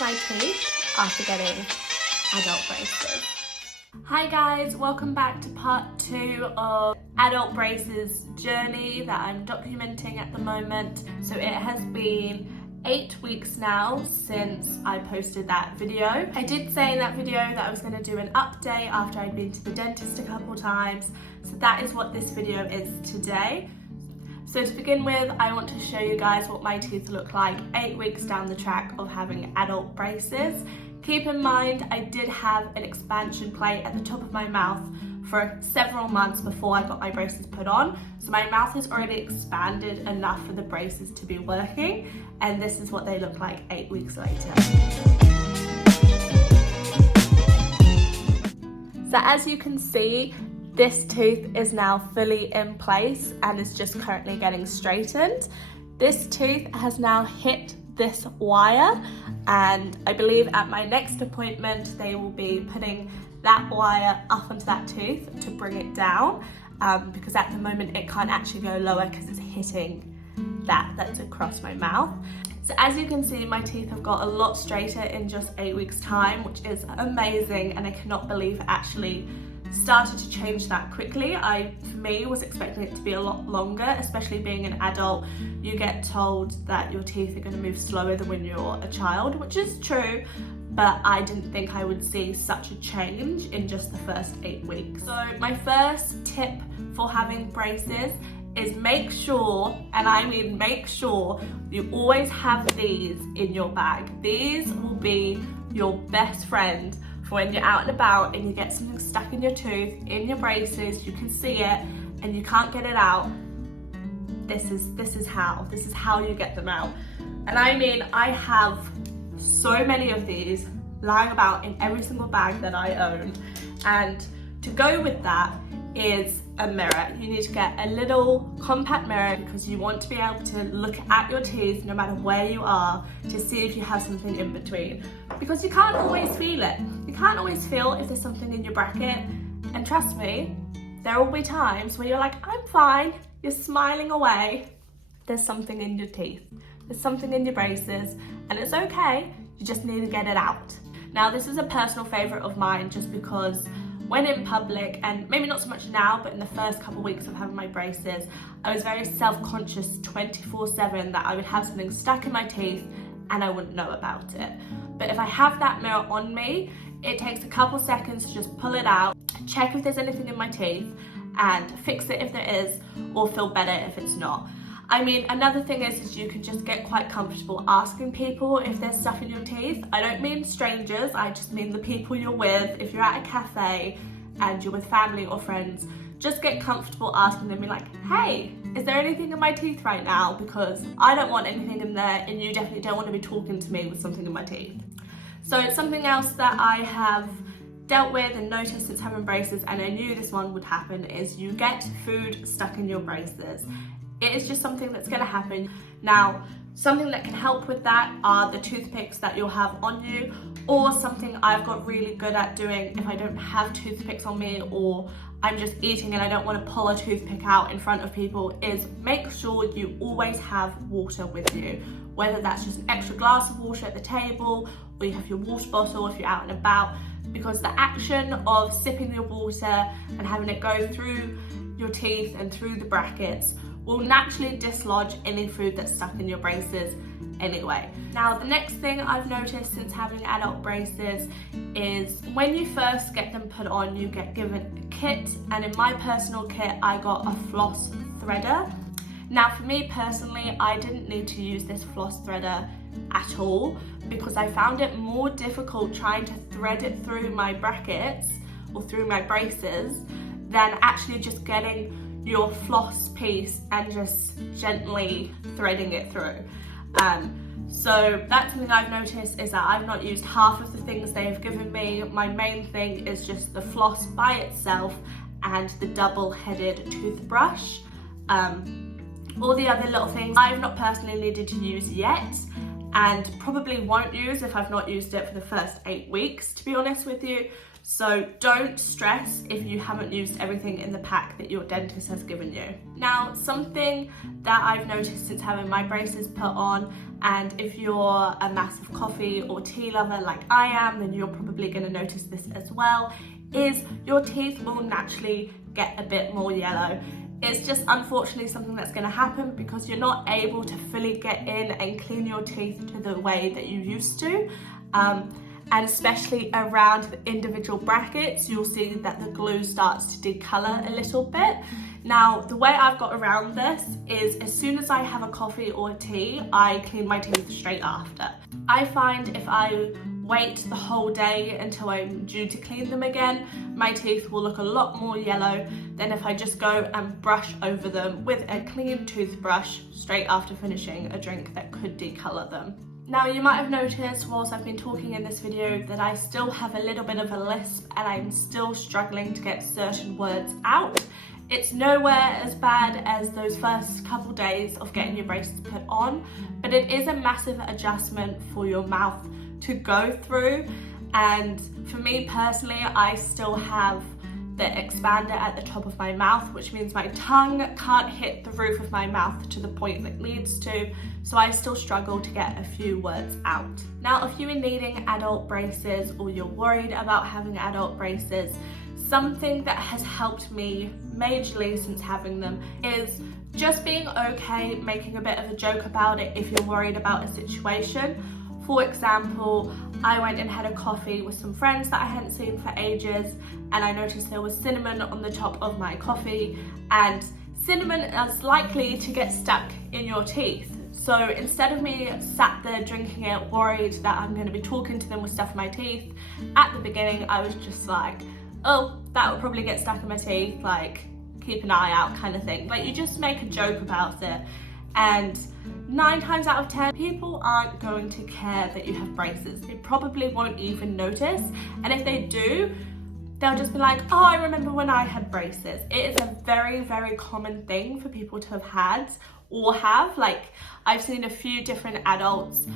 my teeth after getting adult braces. Hi guys, welcome back to part 2 of adult braces journey that I'm documenting at the moment. So it has been 8 weeks now since I posted that video. I did say in that video that I was going to do an update after I'd been to the dentist a couple times, so that is what this video is today. So to begin with, I want to show you guys what my teeth look like 8 weeks down the track of having adult braces. Keep in mind, I did have an expansion plate at the top of my mouth for several months before I got my braces put on. So my mouth is already expanded enough for the braces to be working, and this is what they look like 8 weeks later. So as you can see, this tooth is now fully in place and is just currently getting straightened. This tooth has now hit this wire, and I believe at my next appointment they will be putting that wire up onto that tooth to bring it down, because at the moment it can't actually go lower because it's hitting that's across my mouth. So as you can see, my teeth have got a lot straighter in just 8 weeks time, which is amazing, and I cannot believe it actually started to change that quickly. For me, was expecting it to be a lot longer, especially being an adult. You get told that your teeth are going to move slower than when you're a child, which is true, but I didn't think I would see such a change in just the first 8 weeks. So my first tip for having braces is make sure, and I mean make sure, you always have these in your bag. These will be your best friend for when you're out and about and you get something stuck in your tooth, in your braces, you can see it and you can't get it out. This is how you get them out. And I mean, I have so many of these lying about in every single bag that I own. And to go with that is a mirror. You need to get a little compact mirror because you want to be able to look at your teeth no matter where you are to see if you have something in between, because you can't always feel it. You can't always feel if there's something in your bracket, and trust me, there will be times where you're like, I'm fine, you're smiling away, there's something in your teeth, there's something in your braces, and it's okay, you just need to get it out. Now this is a personal favourite of mine just because when in public, and maybe not so much now, but in the first couple of weeks of having my braces, I was very self-conscious 24/7 that I would have something stuck in my teeth and I wouldn't know about it. But if I have that mirror on me, it takes a couple seconds to just pull it out, check if there's anything in my teeth, and fix it if there is, or feel better if it's not. I mean, another thing is you can just get quite comfortable asking people if there's stuff in your teeth. I don't mean strangers, I just mean the people you're with. If you're at a cafe and you're with family or friends, just get comfortable asking them, be like, hey, is there anything in my teeth right now? Because I don't want anything in there, and you definitely don't want to be talking to me with something in my teeth. So it's something else that I have dealt with and noticed since having braces, and I knew this one would happen, is you get food stuck in your braces. It is just something that's going to happen. Now, something that can help with that are the toothpicks that you'll have on you, or something I've got really good at doing if I don't have toothpicks on me, or I'm just eating and I don't want to pull a toothpick out in front of people, is make sure you always have water with you. Whether that's just an extra glass of water at the table, or you have your water bottle if you're out and about, because the action of sipping your water and having it go through your teeth and through the brackets will naturally dislodge any food that's stuck in your braces anyway. Now, the next thing I've noticed since having adult braces is when you first get them put on, you get given a kit, and in my personal kit, I got a floss threader. Now, for me personally, I didn't need to use this floss threader at all because I found it more difficult trying to thread it through my brackets or through my braces than actually just getting your floss piece and just gently threading it through. So that's something I've noticed, is that I've not used half of the things they have given me. My main thing is just the floss by itself and the double-headed toothbrush. All the other little things I've not personally needed to use yet, and probably won't use if I've not used it for the first 8 weeks, to be honest with you. So don't stress if you haven't used everything in the pack that your dentist has given you. Now, something that I've noticed since having my braces put on, and if you're a massive coffee or tea lover like I am, then you're probably going to notice this as well, is your teeth will naturally get a bit more yellow. It's just unfortunately something that's going to happen because you're not able to fully get in and clean your teeth to the way that you used to. And especially around the individual brackets, you'll see that the glue starts to decolor a little bit. Now, the way I've got around this is as soon as I have a coffee or a tea, I clean my teeth straight after. I find if I wait the whole day until I'm due to clean them again, my teeth will look a lot more yellow than if I just go and brush over them with a clean toothbrush straight after finishing a drink that could decolor them. Now, you might have noticed whilst I've been talking in this video that I still have a little bit of a lisp and I'm still struggling to get certain words out. It's nowhere as bad as those first couple days of getting your braces put on, but it is a massive adjustment for your mouth to go through. And for me personally, I still have the expander at the top of my mouth, which means my tongue can't hit the roof of my mouth to the point that it needs to, so I still struggle to get a few words out. Now, if you are needing adult braces or you're worried about having adult braces, something that has helped me majorly since having them is just being okay making a bit of a joke about it if you're worried about a situation. For example, I went and had a coffee with some friends that I hadn't seen for ages, and I noticed there was cinnamon on the top of my coffee, and cinnamon is likely to get stuck in your teeth. So instead of me sat there drinking it, worried that I'm going to be talking to them with stuff in my teeth, at the beginning I was just like, oh, that will probably get stuck in my teeth, like, keep an eye out kind of thing. Like, you just make a joke about it, and 9 times out of 10, people aren't going to care that you have braces. They probably won't even notice, and if they do, they'll just be like, oh, I remember when I had braces. It is a very, very common thing for people to have had or have. Like, I've seen a few different adults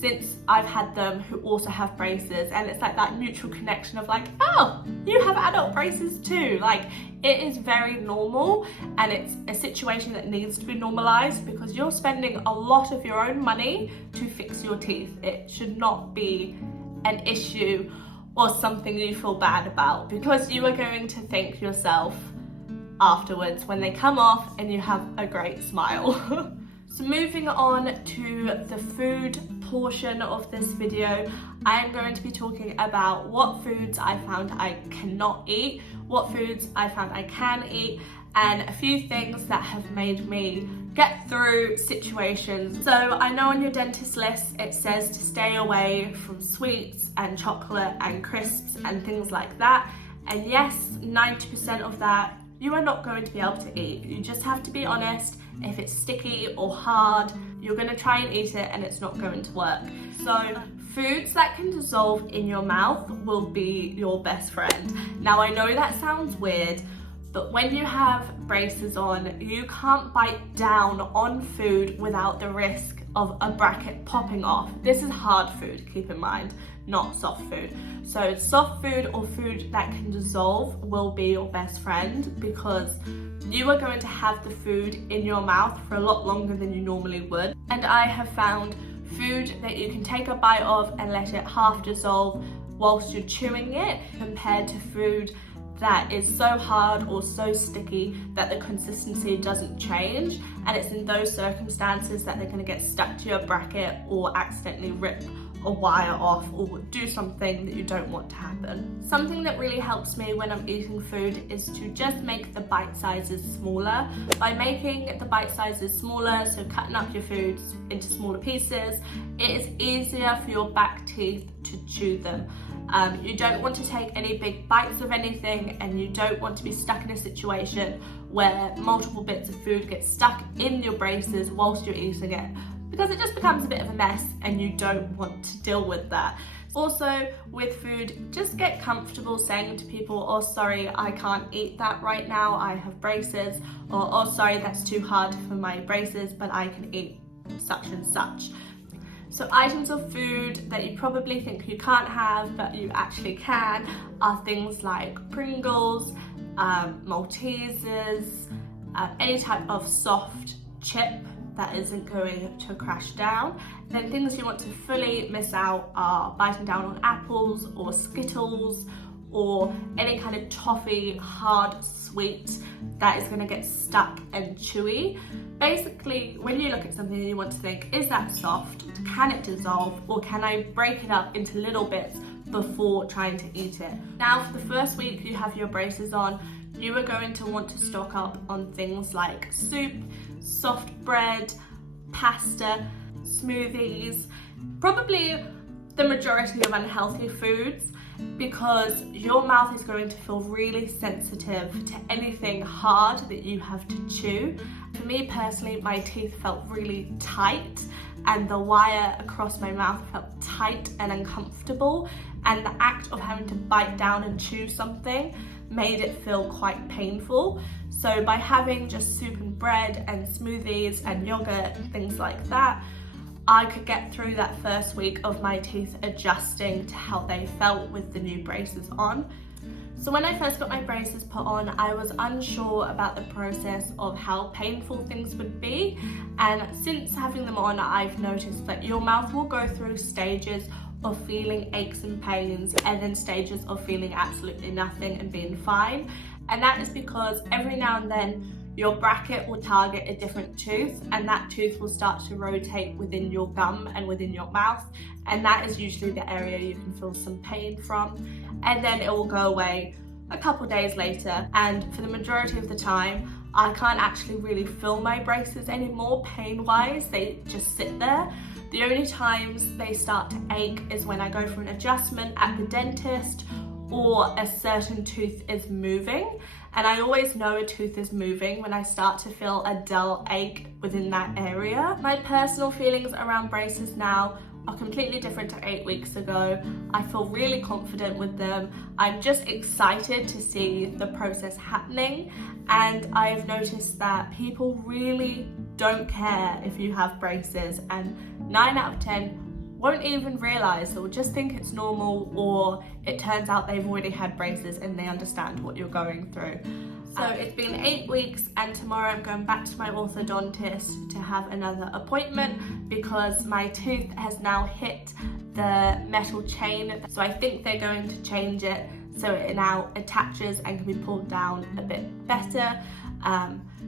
since I've had them who also have braces, and it's like that mutual connection of like, oh, you have adult braces too. Like, it is very normal, and it's a situation that needs to be normalized because you're spending a lot of your own money to fix your teeth. It should not be an issue or something you feel bad about, because you are going to thank yourself afterwards when they come off and you have a great smile. So moving on to the food portion of this video, I am going to be talking about what foods I found I cannot eat, what foods I found I can eat, and a few things that have made me get through situations. So I know on your dentist list it says to stay away from sweets and chocolate and crisps and things like that, and yes, 90% of that you are not going to be able to eat. You just have to be honest. If it's sticky or hard, you're going to try and eat it and it's not going to work. So foods that can dissolve in your mouth will be your best friend. Now, I know that sounds weird, but when you have braces on, you can't bite down on food without the risk of a bracket popping off. This is hard food, keep in mind, not soft food. So soft food or food that can dissolve will be your best friend, because you are going to have the food in your mouth for a lot longer than you normally would. And I have found food that you can take a bite of and let it half dissolve whilst you're chewing it, compared to food that is so hard or so sticky that the consistency doesn't change, and it's in those circumstances that they're going to get stuck to your bracket or accidentally rip a wire off or do something that you don't want to happen. Something that really helps me when I'm eating food is to just make the bite sizes smaller. By making the bite sizes smaller, so cutting up your foods into smaller pieces, it is easier for your back teeth to chew them. You don't want to take any big bites of anything, and you don't want to be stuck in a situation where multiple bits of food get stuck in your braces whilst you're eating it, because it just becomes a bit of a mess and you don't want to deal with that. Also, with food, just get comfortable saying to people, oh, sorry, I can't eat that right now, I have braces, or oh, sorry, that's too hard for my braces, but I can eat such and such. So items of food that you probably think you can't have but you actually can are things like Pringles, Maltesers, any type of soft chip that isn't going to crash down. Then things you want to fully miss out are biting down on apples or Skittles or any kind of toffee, hard, sweet that is going to get stuck and chewy. Basically, when you look at something you want to think, is that soft? Can it dissolve? Or can I break it up into little bits before trying to eat it? Now, for the first week you have your braces on, you are going to want to stock up on things like soup, soft bread, pasta, smoothies, probably the majority of unhealthy foods, because your mouth is going to feel really sensitive to anything hard that you have to chew. For me personally, my teeth felt really tight and the wire across my mouth felt tight and uncomfortable, and the act of having to bite down and chew something made it feel quite painful. So by having just soup and bread and smoothies and yogurt and things like that, I could get through that first week of my teeth adjusting to how they felt with the new braces on. So when I first got my braces put on, I was unsure about the process of how painful things would be. And since having them on, I've noticed that your mouth will go through stages of feeling aches and pains and then stages of feeling absolutely nothing and being fine. And that is because every now and then your bracket will target a different tooth, and that tooth will start to rotate within your gum and within your mouth, and that is usually the area you can feel some pain from, and then it will go away a couple days later. And for the majority of the time I can't actually really feel my braces anymore pain wise, they just sit there. The only times they start to ache is when I go for an adjustment at the dentist or a certain tooth is moving. And I always know a tooth is moving when I start to feel a dull ache within that area. My personal feelings around braces now are completely different to 8 weeks ago. I feel really confident with them. I'm just excited to see the process happening, and I've noticed that people really don't care if you have braces, and 9 out of 10 won't even realise, or just think it's normal, or it turns out they've already had braces and they understand what you're going through. So it's been 8 weeks, and tomorrow I'm going back to my orthodontist to have another appointment because my tooth has now hit the metal chain. So I think they're going to change it so it now attaches and can be pulled down a bit better.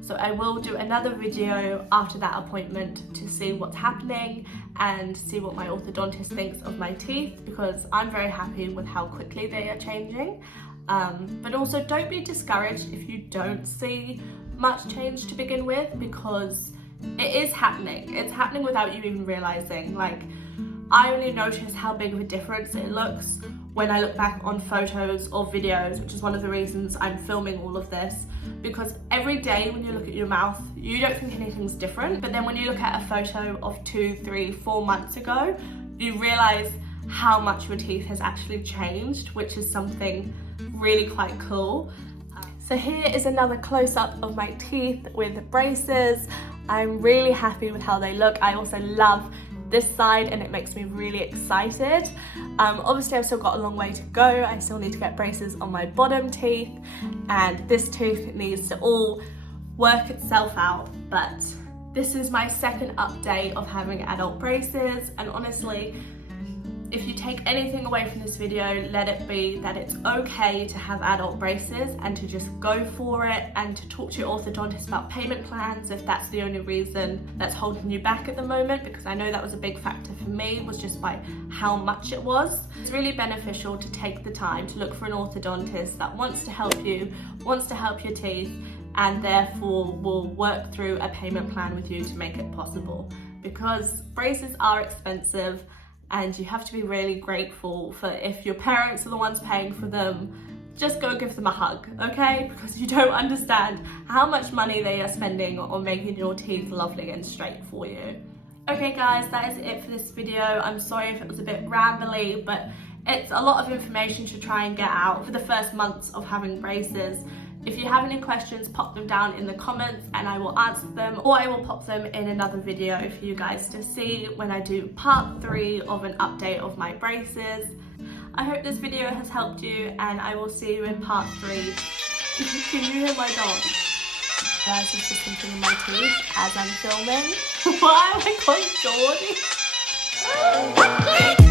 So I will do another video after that appointment to see what's happening and see what my orthodontist thinks of my teeth, because I'm very happy with how quickly they are changing. But also don't be discouraged if you don't see much change to begin with, because it is happening. It's happening without you even realizing. Like, I only notice how big of a difference it looks when I look back on photos or videos, which is one of the reasons I'm filming all of this, because every day when you look at your mouth, you don't think anything's different, but then when you look at a photo of 2, 3, 4 months ago, you realize how much your teeth has actually changed, which is something really quite cool. So here is another close-up of my teeth with braces. I'm really happy with how they look. I also love this side and it makes me really excited. Obviously I've still got a long way to go. I still need to get braces on my bottom teeth, and this tooth needs to all work itself out. But this is my second update of having adult braces, and honestly, if you take anything away from this video, let it be that it's okay to have adult braces and to just go for it, and to talk to your orthodontist about payment plans if that's the only reason that's holding you back at the moment, because I know that was a big factor for me, was just by how much it was. It's really beneficial to take the time to look for an orthodontist that wants to help you, wants to help your teeth, and therefore will work through a payment plan with you to make it possible, because braces are expensive. And you have to be really grateful for, if your parents are the ones paying for them, just go give them a hug, okay? Because you don't understand how much money they are spending on making your teeth lovely and straight for you. Okay guys, that is it for this video. I'm sorry if it was a bit rambly, but it's a lot of information to try and get out for the first months of having braces. If you have any questions, pop them down in the comments and I will answer them, or I will pop them in another video for you guys to see when I do part 3 of an update of my braces. I hope this video has helped you and I will see you in part 3. Can you hear my dog? Guys, it's just something in my teeth as I'm filming. Why am I called Geordie?